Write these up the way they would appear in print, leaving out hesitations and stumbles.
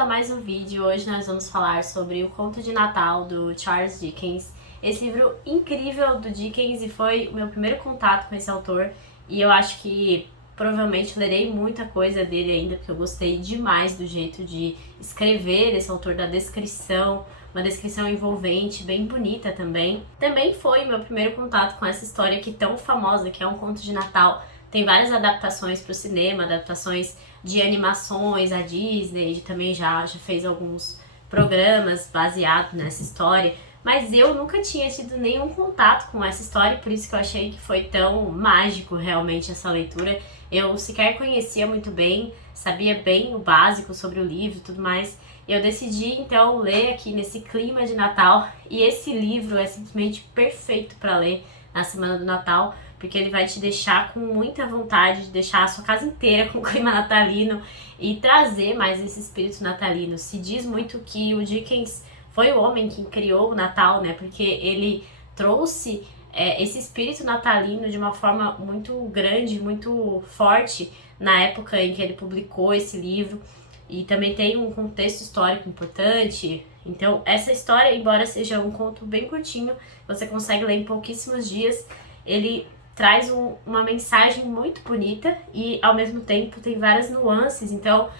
a mais um vídeo. Hoje nós vamos falar sobre O Conto de Natal, do Charles Dickens. Esse livro incrível do Dickens, e foi o meu primeiro contato com esse autor. E eu acho que provavelmente lerei muita coisa dele ainda, porque eu gostei demais do jeito de escrever esse autor, da descrição, uma descrição envolvente, bem bonita também. Também foi meu primeiro contato com essa história aqui tão famosa, que é Um Conto de Natal. Tem várias adaptações para o cinema, adaptações de animações, a Disney também já fez alguns programas baseados nessa história, mas eu nunca tinha tido nenhum contato com essa história, por isso que eu achei que foi tão mágico realmente essa leitura. Eu sequer conhecia muito bem, sabia bem o básico sobre o livro e tudo mais. Eu decidi então ler aqui nesse clima de Natal, e esse livro é simplesmente perfeito para ler na semana do Natal, porque ele vai te deixar com muita vontade de deixar a sua casa inteira com o clima natalino e trazer mais esse espírito natalino. Se diz muito que o Dickens foi o homem que criou o Natal, né? Porque ele trouxe esse espírito natalino de uma forma muito grande, muito forte na época em que ele publicou esse livro. E também tem um contexto histórico importante. Então, essa história, embora seja um conto bem curtinho, você consegue ler em pouquíssimos dias. Ele traz uma mensagem muito bonita e, ao mesmo tempo, tem várias nuances. Então,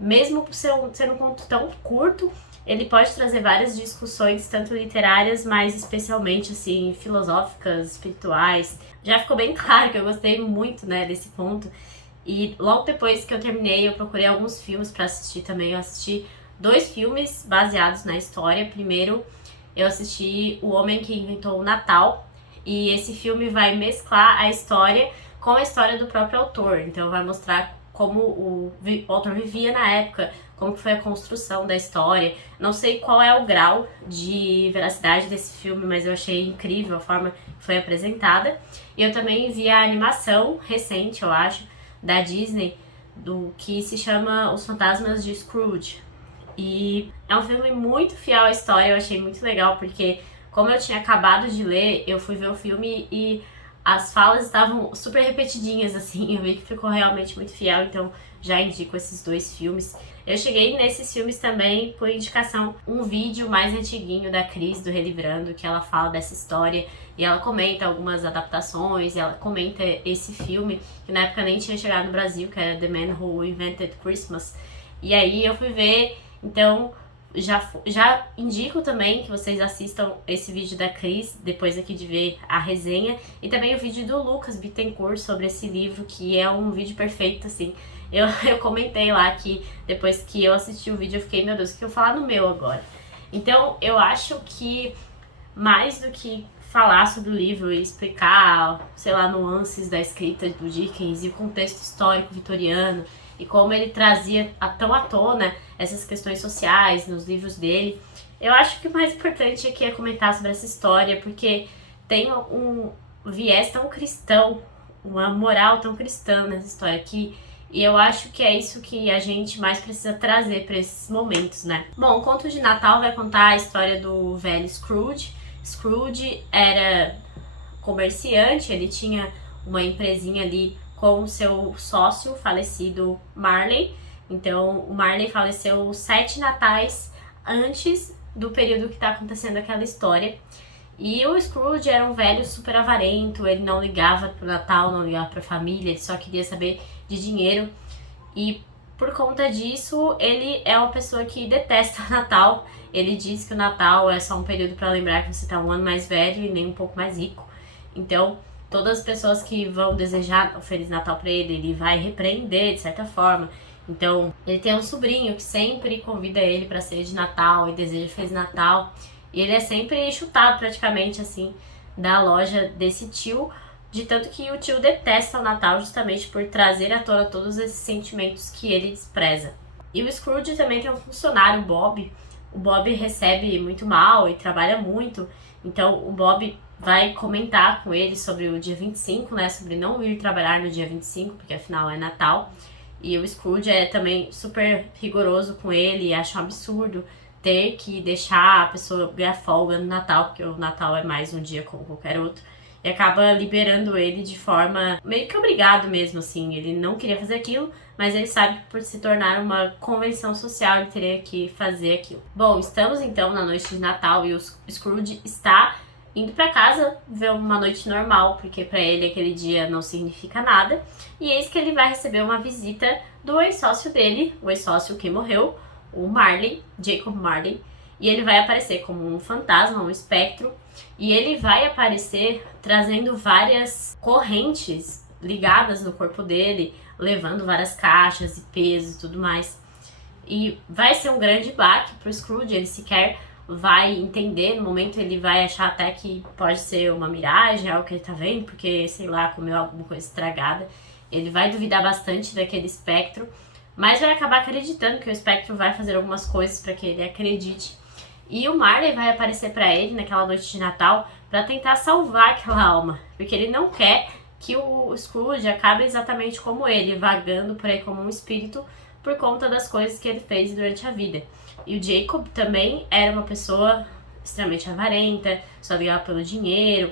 mesmo por ser um conto tão curto, ele pode trazer várias discussões, tanto literárias, mas especialmente, assim, filosóficas, espirituais. Já ficou bem claro que eu gostei muito, né, desse conto. E logo depois que eu terminei, eu procurei alguns filmes para assistir também. Eu assisti 2 filmes baseados na história. Primeiro, eu assisti O Homem que Inventou o Natal, e esse filme vai mesclar a história com a história do próprio autor. Então vai mostrar como o autor vivia na época, como foi a construção da história. Não sei qual é o grau de veracidade desse filme, mas eu achei incrível a forma que foi apresentada. E eu também vi a animação recente, eu acho, da Disney, do que se chama Os Fantasmas de Scrooge. E é um filme muito fiel à história, eu achei muito legal, porque como eu tinha acabado de ler, eu fui ver o filme e as falas estavam super repetidinhas, assim, eu vi que ficou realmente muito fiel, então já indico esses 2 filmes. Eu cheguei nesses filmes também por indicação, um vídeo mais antiguinho da Cris, do Relivrando, que ela fala dessa história, e ela comenta algumas adaptações, e ela comenta esse filme, que na época nem tinha chegado no Brasil, que era The Man Who Invented Christmas. E aí eu fui ver, então já indico também que vocês assistam esse vídeo da Cris, depois aqui de ver a resenha, e também o vídeo do Lucas Bittencourt sobre esse livro, que é um vídeo perfeito, assim. Eu comentei lá que depois que eu assisti o vídeo eu fiquei, meu Deus, o que eu vou falar no meu agora? Então eu acho que mais do que falar sobre o livro e explicar, sei lá, nuances da escrita do Dickens e o contexto histórico vitoriano e como ele trazia tão à tona essas questões sociais nos livros dele, eu acho que o mais importante aqui é comentar sobre essa história, porque tem um viés tão cristão, uma moral tão cristã nessa história aqui, e eu acho que é isso que a gente mais precisa trazer para esses momentos, né? Bom, o Conto de Natal vai contar a história do velho Scrooge. Scrooge era comerciante, ele tinha uma empresinha ali com o seu sócio falecido Marley. Então, o Marley faleceu 7 natais antes do período que está acontecendo aquela história. E o Scrooge era um velho super avarento, ele não ligava pro Natal, não ligava pra família, ele só queria saber de dinheiro. E por conta disso, ele é uma pessoa que detesta o Natal. Ele diz que o Natal é só um período para lembrar que você tá um ano mais velho e nem um pouco mais rico. Então, todas as pessoas que vão desejar o Feliz Natal para ele, ele vai repreender de certa forma. Então, ele tem um sobrinho que sempre convida ele para ceia de Natal e deseja Feliz Natal. E ele é sempre chutado praticamente, assim, da loja desse tio, de tanto que o tio detesta o Natal justamente por trazer à tona todos esses sentimentos que ele despreza. E o Scrooge também tem um funcionário, o Bob. O Bob recebe muito mal e trabalha muito, então o Bob vai comentar com ele sobre o dia 25, né, sobre não ir trabalhar no dia 25, porque afinal é Natal. E o Scrooge é também super rigoroso com ele e acha um absurdo ter que deixar a pessoa ganhar folga no Natal, porque o Natal é mais um dia como qualquer outro. e acaba liberando ele de forma meio que obrigado mesmo, assim. Ele não queria fazer aquilo, mas ele sabe que por se tornar uma convenção social ele teria que fazer aquilo. Bom, estamos então na noite de Natal e o Scrooge está indo pra casa ver uma noite normal, porque pra ele aquele dia não significa nada. E eis que ele vai receber uma visita do ex-sócio dele, o ex-sócio que morreu, o Marley, Jacob Marley. E ele vai aparecer como um fantasma, um espectro. E ele vai aparecer trazendo várias correntes ligadas no corpo dele, levando várias caixas e pesos e tudo mais. E vai ser um grande baque pro Scrooge, ele sequer vai entender, no momento ele vai achar até que pode ser uma miragem, algo que ele tá vendo, porque, sei lá, comeu alguma coisa estragada. Ele vai duvidar bastante daquele espectro, mas vai acabar acreditando que o espectro vai fazer algumas coisas para que ele acredite. E o Marley vai aparecer para ele naquela noite de Natal para tentar salvar aquela alma, porque ele não quer que o Scrooge acabe exatamente como ele, vagando por aí como um espírito por conta das coisas que ele fez durante a vida. E o Jacob também era uma pessoa extremamente avarenta, só ligava pelo dinheiro,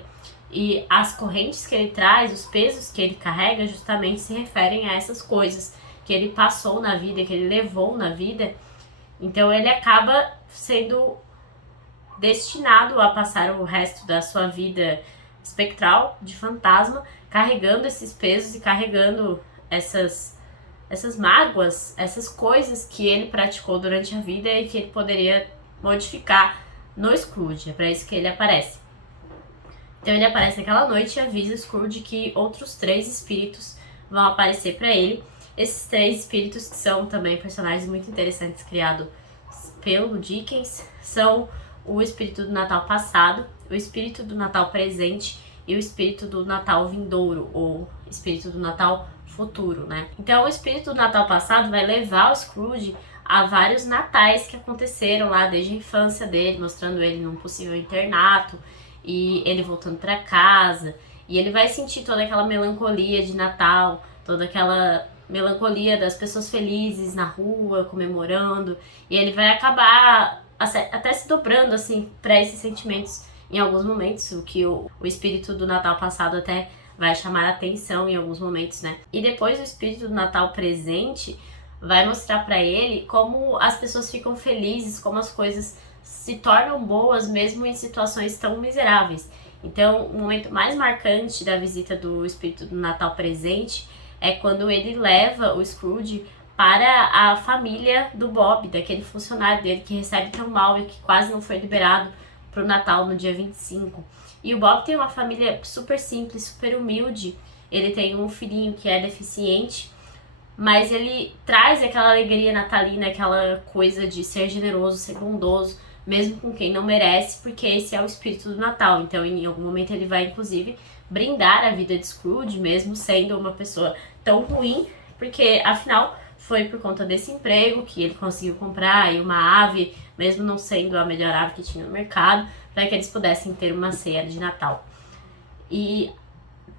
e as correntes que ele traz, os pesos que ele carrega, justamente se referem a essas coisas que ele passou na vida, que ele levou na vida. Então ele acaba sendo destinado a passar o resto da sua vida espectral, de fantasma, carregando esses pesos e carregando essas mágoas, essas coisas que ele praticou durante a vida e que ele poderia modificar no Scrooge. É para isso que ele aparece. Então ele aparece naquela noite e avisa o Scrooge que outros 3 espíritos vão aparecer para ele. Esses 3 espíritos, que são também personagens muito interessantes criados pelo Dickens, são o espírito do Natal passado, o espírito do Natal presente e o espírito do Natal vindouro, ou espírito do Natal futuro, né? Então o espírito do Natal passado vai levar o Scrooge a vários natais que aconteceram lá desde a infância dele, mostrando ele num possível internato e ele voltando para casa, e ele vai sentir toda aquela melancolia de Natal, toda aquela melancolia das pessoas felizes na rua, comemorando, e ele vai acabar até se dobrando assim para esses sentimentos em alguns momentos, o que o espírito do Natal passado até vai chamar a atenção em alguns momentos, né? E depois o espírito do Natal presente vai mostrar para ele como as pessoas ficam felizes, como as coisas se tornam boas mesmo em situações tão miseráveis. Então, o momento mais marcante da visita do espírito do Natal presente é quando ele leva o Scrooge para a família do Bob, daquele funcionário dele que recebe tão mal e que quase não foi liberado para o Natal no dia 25. E o Bob tem uma família super simples, super humilde. Ele tem um filhinho que é deficiente, mas ele traz aquela alegria natalina, aquela coisa de ser generoso, ser bondoso, mesmo com quem não merece, porque esse é o espírito do Natal. Então, em algum momento, ele vai, inclusive, brindar a vida de Scrooge, mesmo sendo uma pessoa tão ruim, porque, afinal, foi por conta desse emprego que ele conseguiu comprar aí uma ave, mesmo não sendo a melhor ave que tinha no mercado, para que eles pudessem ter uma ceia de Natal. E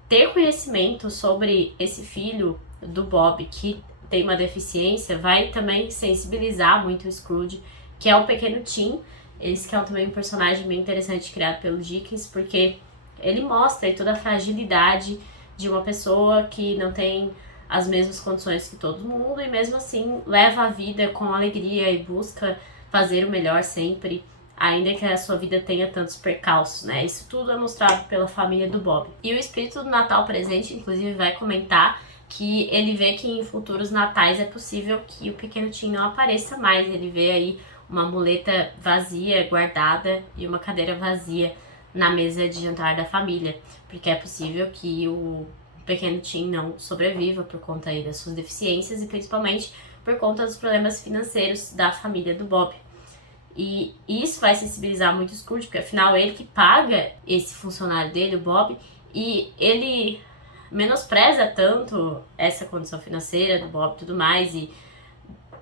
ter conhecimento sobre esse filho do Bob que tem uma deficiência vai também sensibilizar muito o Scrooge, que é o pequeno Tim. Esse que é também um personagem bem interessante criado pelo Dickens, porque ele mostra aí toda a fragilidade de uma pessoa que não tem as mesmas condições que todo mundo e mesmo assim leva a vida com alegria e busca fazer o melhor sempre, ainda que a sua vida tenha tantos percalços, né? Isso tudo é mostrado pela família do Bob. E o espírito do Natal presente, inclusive, vai comentar que ele vê que em futuros natais é possível que o pequeno Tim não apareça mais. Ele vê aí uma muleta vazia, guardada, e uma cadeira vazia na mesa de jantar da família, porque é possível que o pequeno Tim não sobreviva por conta aí das suas deficiências e principalmente por conta dos problemas financeiros da família do Bob. E isso vai sensibilizar muito o Scrooge, porque afinal é ele que paga esse funcionário dele, o Bob, e ele menospreza tanto essa condição financeira do Bob e tudo mais, e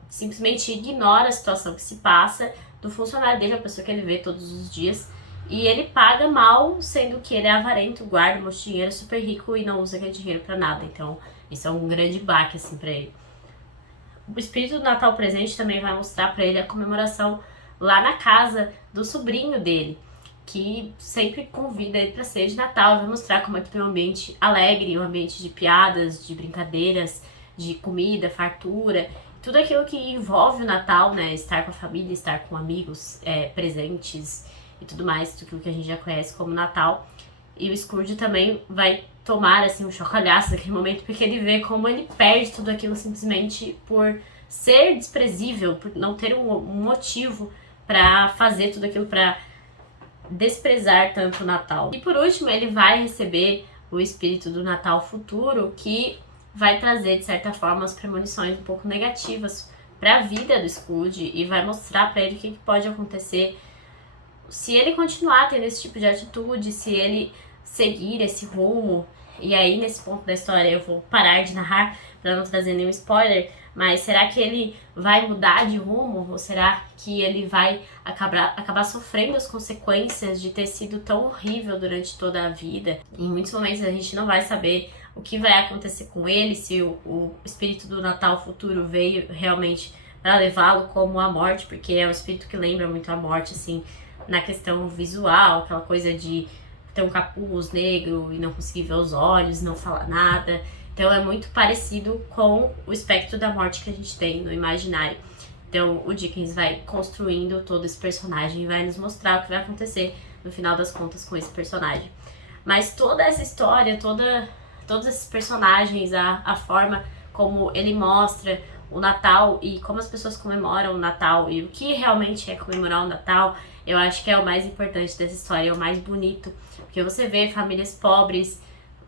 simplesmente ignora a situação que se passa do funcionário dele, a pessoa que ele vê todos os dias, e ele paga mal, sendo que ele é avarento, guarda um monte de dinheiro, é super rico e não usa aquele dinheiro pra nada. Então isso é um grande baque assim pra ele. O espírito do Natal presente também vai mostrar pra ele a comemoração lá na casa do sobrinho dele, que sempre convida ele para ser de Natal, vai mostrar como é que tem um ambiente alegre, um ambiente de piadas, de brincadeiras, de comida, fartura, tudo aquilo que envolve o Natal, né? Estar com a família, estar com amigos, presentes e tudo mais, tudo aquilo que a gente já conhece como Natal. E o Scrooge também vai tomar, assim, um chocalhaço naquele momento, porque ele vê como ele perde tudo aquilo simplesmente por ser desprezível, por não ter um motivo para fazer tudo aquilo, para desprezar tanto o Natal. E por último, ele vai receber o espírito do Natal futuro, que vai trazer, de certa forma, as premonições um pouco negativas para a vida do Scrooge e vai mostrar para ele o que pode acontecer se ele continuar tendo esse tipo de atitude, se ele seguir esse rumo. E aí, nesse ponto da história, eu vou parar de narrar para não trazer nenhum spoiler, mas será que ele vai mudar de rumo? Ou será que ele vai acabar sofrendo as consequências de ter sido tão horrível durante toda a vida? Em muitos momentos a gente não vai saber o que vai acontecer com ele, se o espírito do Natal futuro veio realmente para levá-lo como a morte, porque é um espírito que lembra muito a morte, assim, na questão visual, aquela coisa de ter um capuz negro e não conseguir ver os olhos, não falar nada. Então é muito parecido com o espectro da morte que a gente tem no imaginário. Então o Dickens vai construindo todo esse personagem e vai nos mostrar o que vai acontecer no final das contas com esse personagem. Mas toda essa história, todos esses personagens, a forma como ele mostra o Natal e como as pessoas comemoram o Natal e o que realmente é comemorar o Natal, eu acho que é o mais importante dessa história, é o mais bonito. Porque você vê famílias pobres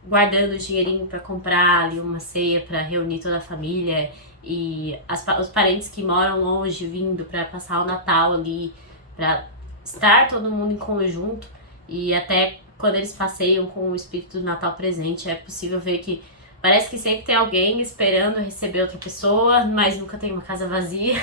guardando dinheirinho para comprar ali uma ceia para reunir toda a família e os parentes que moram longe vindo para passar o Natal ali, para estar todo mundo em conjunto. E até quando eles passeiam com o espírito do Natal presente, é possível ver que parece que sempre tem alguém esperando receber outra pessoa, mas nunca tem uma casa vazia.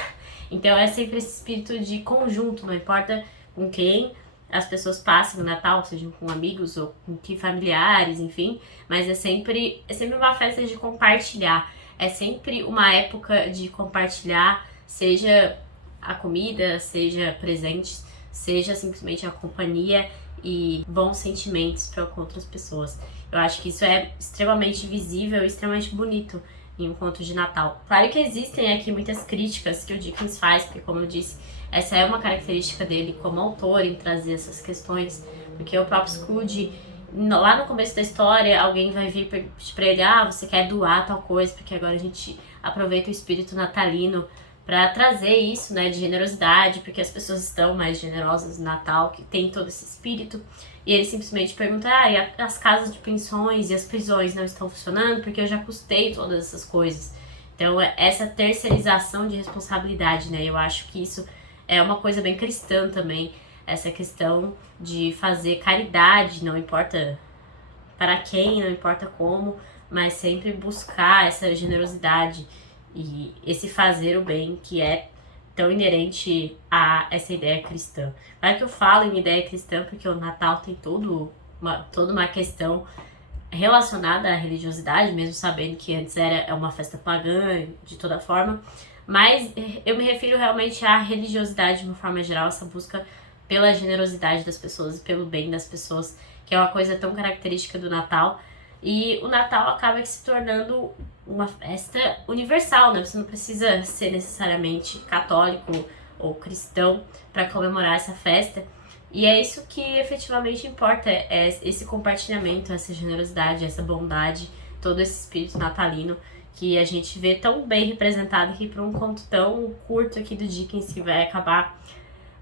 Então é sempre esse espírito de conjunto, não importa com quem as pessoas passem o Natal, sejam com amigos ou com que familiares, enfim. Mas é sempre uma festa de compartilhar. É sempre uma época de compartilhar, seja a comida, seja presentes, seja simplesmente a companhia e bons sentimentos para com outras pessoas. Eu acho que isso é extremamente visível e extremamente bonito em um conto de Natal. Claro que existem aqui muitas críticas que o Dickens faz, porque, como eu disse, essa é uma característica dele como autor, em trazer essas questões, porque o próprio Scrooge, lá no começo da história, alguém vai vir pra ele, você quer doar tal coisa, porque agora a gente aproveita o espírito natalino para trazer isso, né, de generosidade, porque as pessoas estão mais generosas no Natal, que tem todo esse espírito. E ele simplesmente pergunta, e as casas de pensões e as prisões não estão funcionando porque eu já custei todas essas coisas. Então, essa terceirização de responsabilidade, né, eu acho que isso é uma coisa bem cristã também, essa questão de fazer caridade, não importa para quem, não importa como, mas sempre buscar essa generosidade e esse fazer o bem que é tão inerente a essa ideia cristã. Claro que eu falo em ideia cristã porque o Natal tem toda uma questão relacionada à religiosidade, mesmo sabendo que antes era uma festa pagã de toda forma, mas eu me refiro realmente à religiosidade de uma forma geral, essa busca pela generosidade das pessoas e pelo bem das pessoas, que é uma coisa tão característica do Natal. E o Natal acaba se tornando uma festa universal, né? Você não precisa ser necessariamente católico ou cristão para comemorar essa festa. E é isso que efetivamente importa, é esse compartilhamento, essa generosidade, essa bondade, todo esse espírito natalino que a gente vê tão bem representado aqui por um conto tão curto aqui do Dickens, que vai acabar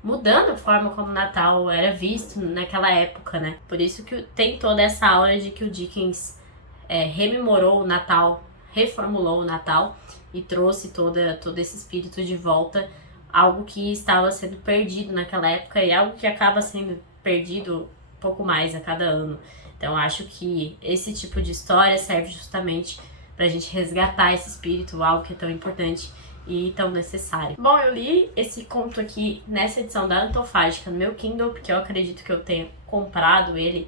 mudando a forma como o Natal era visto naquela época, né? Por isso que tem toda essa aura de que o Dickens rememorou o Natal, reformulou o Natal e trouxe todo esse espírito de volta, algo que estava sendo perdido naquela época e algo que acaba sendo perdido um pouco mais a cada ano. Então acho que esse tipo de história serve justamente pra gente resgatar esse espírito, algo que é tão importante e tão necessário. Bom, eu li esse conto aqui nessa edição da Antofágica no meu Kindle, porque eu acredito que eu tenha comprado ele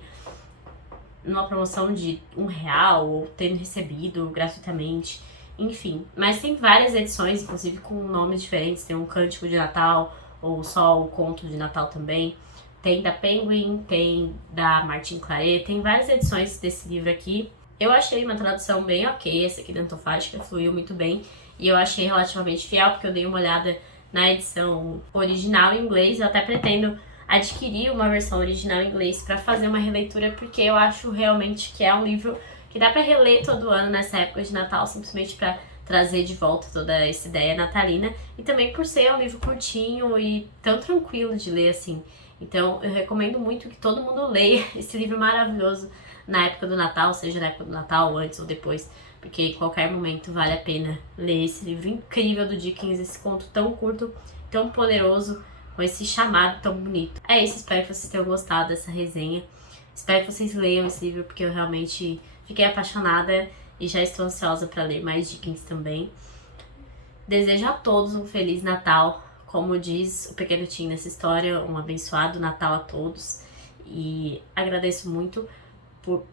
numa promoção de R$1 ou tendo recebido gratuitamente, enfim. Mas tem várias edições, inclusive com nomes diferentes, tem um Cântico de Natal ou só o Conto de Natal também. Tem da Penguin, tem da Martin Claret, tem várias edições desse livro aqui. Eu achei uma tradução bem ok, essa aqui da Antofágica fluiu muito bem. E eu achei relativamente fiel, porque eu dei uma olhada na edição original em inglês. Eu até pretendo adquirir uma versão original em inglês para fazer uma releitura, porque eu acho realmente que é um livro que dá para reler todo ano nessa época de Natal, simplesmente para trazer de volta toda essa ideia natalina. E também por ser um livro curtinho e tão tranquilo de ler assim. Então eu recomendo muito que todo mundo leia esse livro maravilhoso na época do Natal, seja na época do Natal, antes ou depois, porque em qualquer momento vale a pena ler esse livro incrível do Dickens, esse conto tão curto, tão poderoso, com esse chamado tão bonito. É isso, espero que vocês tenham gostado dessa resenha. Espero que vocês leiam esse livro, porque eu realmente fiquei apaixonada e já estou ansiosa para ler mais Dickens também. Desejo a todos um Feliz Natal. Como diz o pequeno Tim nessa história, um abençoado Natal a todos. E agradeço muito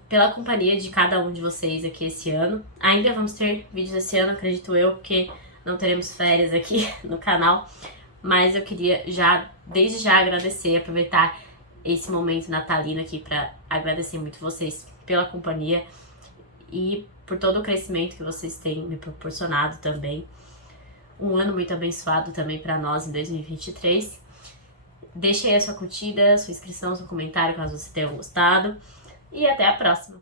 pela companhia de cada um de vocês aqui esse ano. Ainda vamos ter vídeos esse ano, acredito eu, porque não teremos férias aqui no canal. Mas eu queria desde já agradecer, aproveitar esse momento natalino aqui para agradecer muito vocês pela companhia e por todo o crescimento que vocês têm me proporcionado também. Um ano muito abençoado também para nós em 2023. Deixe aí a sua curtida, sua inscrição, seu comentário caso você tenha gostado. E até a próxima!